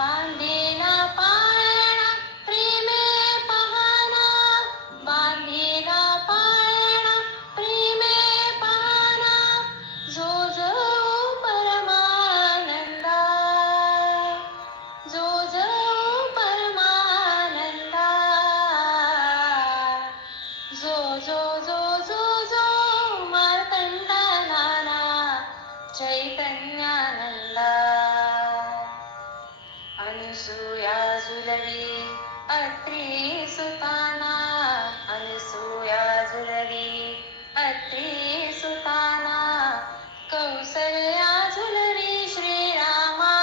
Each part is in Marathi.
बांधीला पाळणा प्रेमे पहाना, बांधीला पाळणा प्रेमे पहाना, जो जो परमानंदा, जो जो परमानंदा, जो जो जो जो जो मार्तंड नाना चैतन्यानंदा. अनसूया झुलवी अत्री सुताना, अनसूया झुलवी अत्री सुताना, कौसल्या झुलवी श्रीरामा,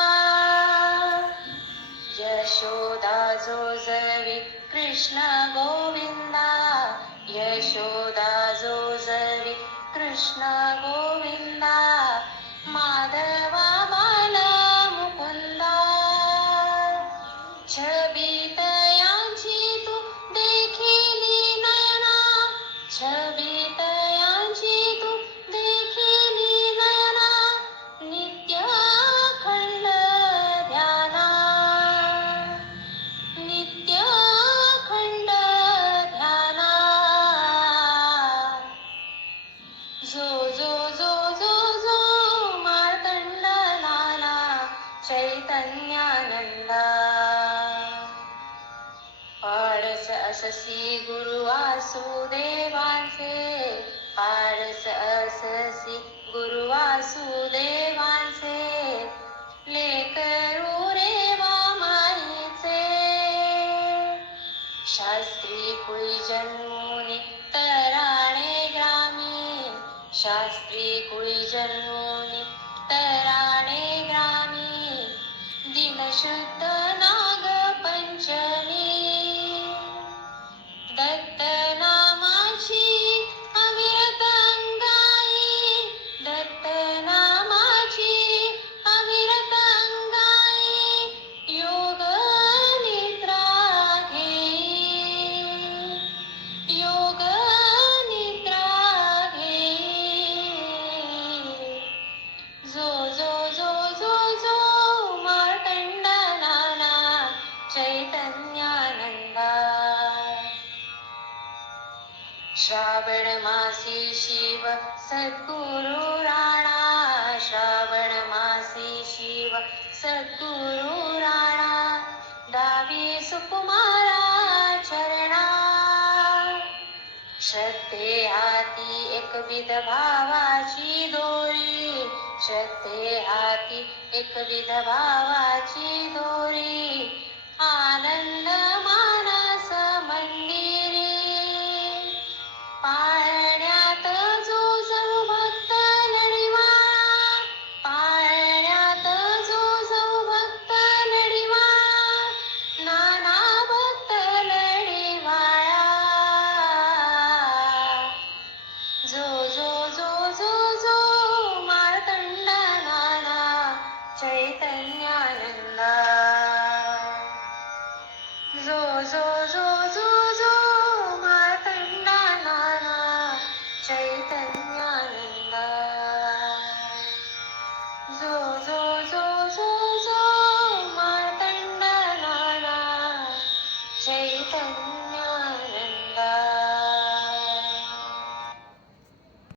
यशोदा जोजवी कृष्ण गोविंदा, यशोदा जोजवी कृष्ण गोविंदा, माधवा बाल मुकुंदा. छबितयांची तू देखिली नयना, छबितयांची तू देखिली नयना, नित्य अखंड ध्याना, नित्य अखंड ध्याना. जो जो जो जो जो मार्तंड नाना चैतन्यानंदा. पाडस अससी गुरु वासुदेवांचे, पाडस अससी गुरु वासुदेवांचे, लेकरू रेवा माईचे. शास्त्री कुळी जन्मुनी तराणे ग्रामी, शास्त्री कुळी जन्मुनी तराणे ग्रामी, दिनशुद्ध नाग पंचमी, दत्त नामाची अविरत अंगाई, दत्त नामाची अविरत अंगाई, योग निद्रा घेई, योग निद्रा घेई. जो जो जो जो जो मार्तंड नाना चैतन्यानंदा. श्रावण मासी शिव सद्गुरु राणा, श्रावण मासी शिव सद्गुरु राणा, दावी सुकुमारा चरणा. श्रद्धे हाती एकविध भावाची दोरी, श्रद्धे हाती एकविध भावाची दोरी, आनंद मानस मंदिरी. पाळण्यात जो जो भक्त लढिवाळा, पाळण्यात जो जो भक्त लढिवाळा, नाना भक्त लढिवाळा. जो जो जो जो जो मार्तंड नाना चैतन्यानंदा. जो जो जो जो जो मार्तंड नाना चैतन्यानंदा. जो जो जो जो जो मार्तंड नाना चैतन्य